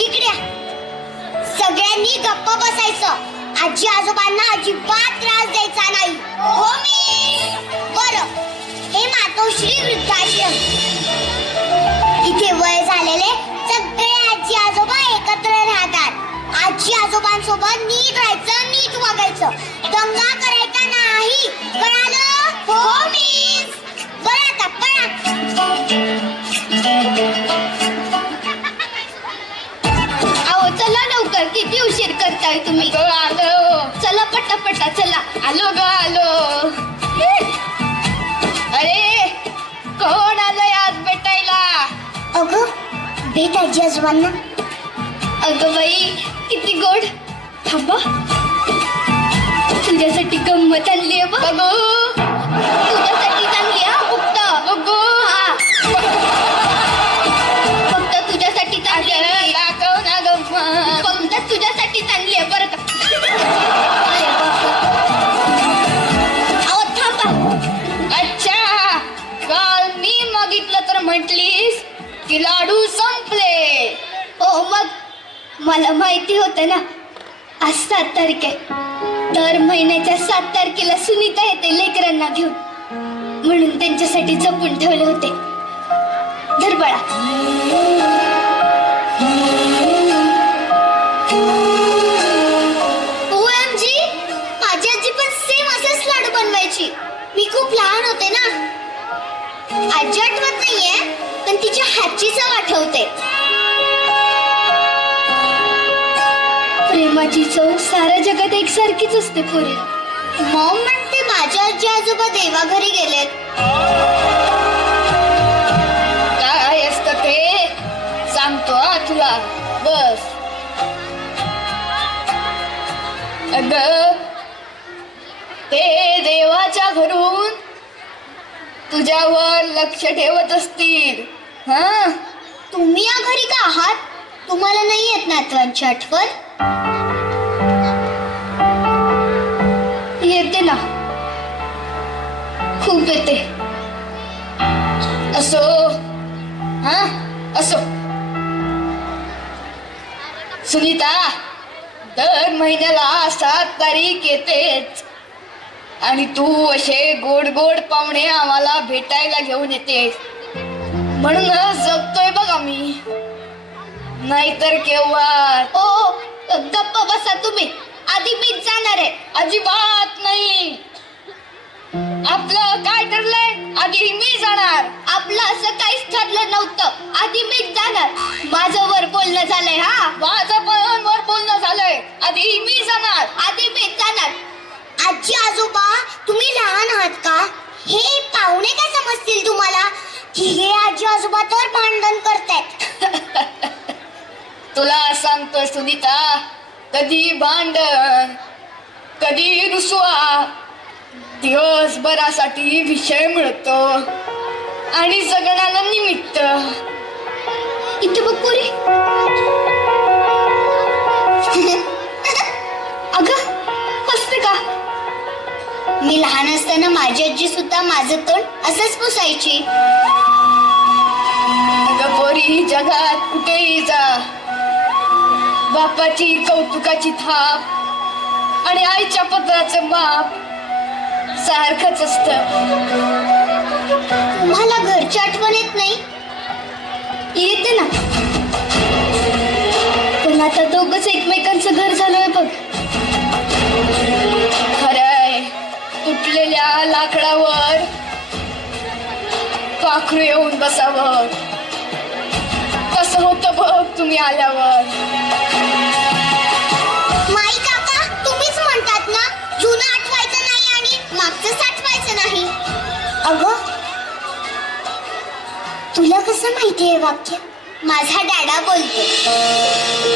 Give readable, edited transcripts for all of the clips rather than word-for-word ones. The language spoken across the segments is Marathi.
इकडे सगळ्यांनी गप्प बसायचं. आजी आजोबांना अजिबात त्रास द्यायचा नाही. हो मी बरं. हे मातोश्री वृद्धाश्रम. इथे वय झालेले सगळे आजी आजोबा एकत्र राहतात. आजी आजोबांसोबत नीट राहायचं, नीट वागायचं, दंगा करायचा नाही. कळालं? हो मिस. बरं आता पळा. अहो चला लवकर, किती उशीर करताय तुम्ही? आलो. चला पटापटा चला. आलो ग आलो. अरे कोण आलंय आज भेटायला? अगं भेट आजी आजोबांना. अगं बाई किती गोड. थांबा, तुझ्यासाठी गंमत आणली आहे बघ. बघू तुझ्यासाठी आणली हा. फक्त बघू. हा, फक्त तुझ्यासाठी आणली आहे. दाखव ना गंमत. फक्त तुझ्यासाठी आणली आहे बरं का. अहो थांबा. अच्छा, काल मी मागितलं तर म्हटलीस की लाडू संपले. हो मग मला माहिती होतं ना, आज 7 तारीख आहे. दर महिन्याच्या 7 तारखेला सुनीता येते लेकरांना घेऊन, म्हणून त्यांच्यासाठी जपून ठेवले होते. धर बाळा. OMG, माझी आजी पण सेम असेच लाडू बनवायची. मी खूप लहान होते ना. आजी आठवत नाहीये, पण तिच्या हातची चव आठवते. प्रेमाची चव साऱ्या जगात एकसारखीच असते पोरी. मॉम म्हणते माझ्या आजी आजोबा देवाघरी गेलेत. काय असतं ते सांगतो हा तुला. बस. अगं ते देवाच्या घरून तुझ्यावर लक्ष ठेवत असतील. हा, तुम्ही या घरी का आहात? तुम्हाला नाही येत नातवांची आठवण? येते ना, खूप येते. असो. हा असो. सुनीता, दर महिन्याला 7 तारीख येतेच आणि तू असे गोड गोड पाहुणे आम्हाला भेटायला घेऊन येतेस. म्हणूनच जगतोय बघ आम्ही. नाहीतर केव्हा. ओ गप्प बसा तुम्ही. आधी मीच जाणार आहे. अजिबात नाही. आपलं काय ठरलंय? आधी मी जाणार. आपलं असं काहीच ठरलं नव्हतं. आधी मीच जाणार. माझं वर बोलणं झालंय. हा, माझं पण वर बोलणं झालंय. आधी मी जाणार. आधी मीच जाणार. आजी आजोबा तुम्ही लहान आहात का? हे पाहुणे काय समजतील तुम्हाला की हे आजी आजोबा तर भांडण करतायत? तुला सांगतोय सुनीता, कधी भांडण, कधी रुसवा. दिवसभरासाठी विषय मिळतो आणि जगण्याला निमित्त. इथे बघ पोरी. अगं हसते का? मी लहान असताना माझी आजी सुद्धा माझं तोंड असंच पुसायची. अगं पोरी, जगात कुठेही जा, बापाची कौतुकाची थाप आणि आईच्या पत्राचं माप सारखंच असतं. तुम्हाला घरची आठवण येत नाही? येते ना, पण आता दोघंच एकमेकांचं घर झालंय बघ. खरंय, तुटलेल्या लाकडावर पाखरू येऊन बसावं. कसं होतं बघ तुम्ही आल्यावर. माई काका तुम्हीच म्हणतात ना, जुनं आठवायचं नाही आणि मागचं साठवायचं नाही. अगं तुला कसं माहिती आहे वाक्य? माझा डॅडा बोलतो.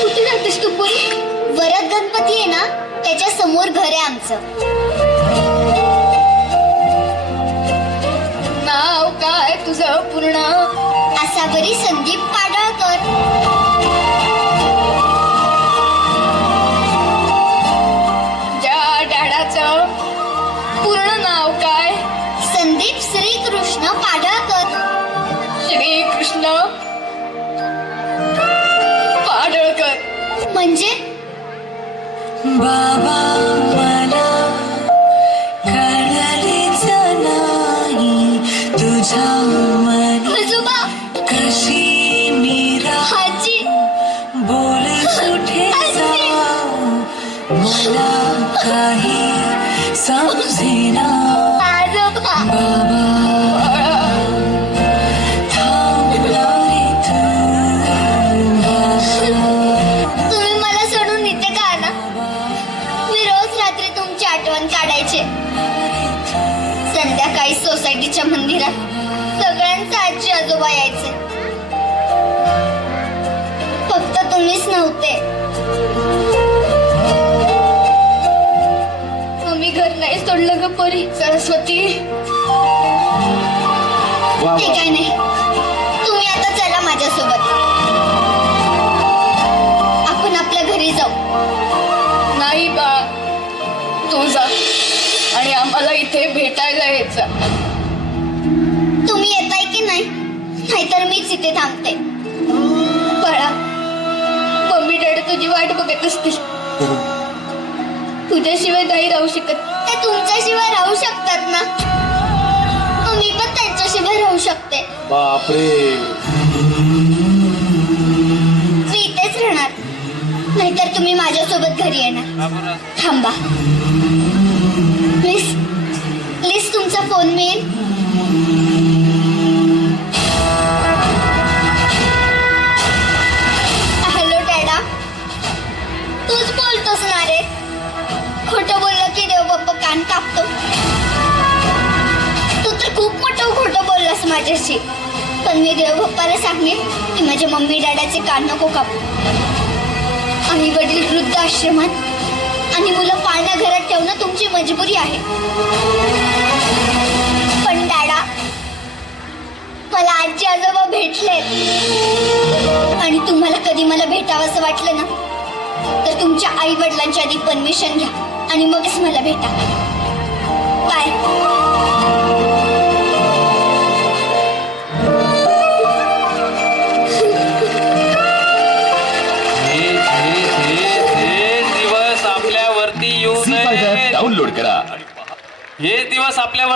कुठे जातेस तू पोरी? वरद गणपती आहे ना, त्याच्या समोर घर आहे आमचं. नाव काय तुझं पूर्ण? आसावरी संदीप पाडळकर. तुझ्या डॅडाचं पूर्ण नाव काय? संदीप श्रीकृष्ण पाडळकर. श्रीकृष्ण म्हणजे बाबा मला कळलेच नाही तुझ्या मनी आजोबा, कशी मीरा आजी, बोल कुठे जाऊ मला काही समजेना आजोबा. बाबा थांबला रे तू तुम्ही मला सोडून इथे का ना? मी रोज रात्री तुमची आठवण काढायचे. संध्याकाळी सोसायटीच्या मंदिरात सगळ्यांचे आजी आजोबा यायचे. फक्त तुम्हीच नव्हते. आम्ही घर नाही सोडलं ग परी. सरस्वती, ते काय नाही. तुम्ही आता चला माझ्यासोबत. आपण आपल्या घरी जाऊ. नाही बा, तू जा आणि आम्हाला इथे भेटायला यायचं. तुम्ही येताय की नाही? नाहीतर मीच इथे थांबते. बाळा, मम्मी डॅडी तुझी वाट बघत असतील. तुझ्याशिवाय नाही राहू शकत. ते तुमच्याशिवाय राहू शकतात ना? मग मी पण त्यांच्याशिवाय राहू शकते. बापरे. मी इथेच राहणार. नाहीतर तुम्ही माझ्यासोबत घरी येणार. थांबा. प्लीज प्लीज, तुमचा फोन मिळेल? हॅलो डॅडा, तूच बोलतोस ना रे? खोटं बोललं की देव बाप्पा कान कापतो. तू तर खूप मोठं खोटं बोललास माझ्याशी. पण मी देव बाप्पाला सांगेन की माझ्या मम्मी डॅडाचे कान नको कापू. आई वडील वृद्ध आश्रमात आणि मुलं पाळण्या घरात ठेवणं तुमची मजबुरी आहे. पण डॅडा, मला आजी आजोबा भेटलेत. आणि तुम्हाला कधी मला भेटावंसं वाटलं ना, तर तुमच्या आई वडिलांची आधी परमिशन घ्या आणि मगच मला भेटा. बाय. हे दिवस आपल्यावरती येऊ नये. डाउनलोड करा. हे दिवस आपल्यावर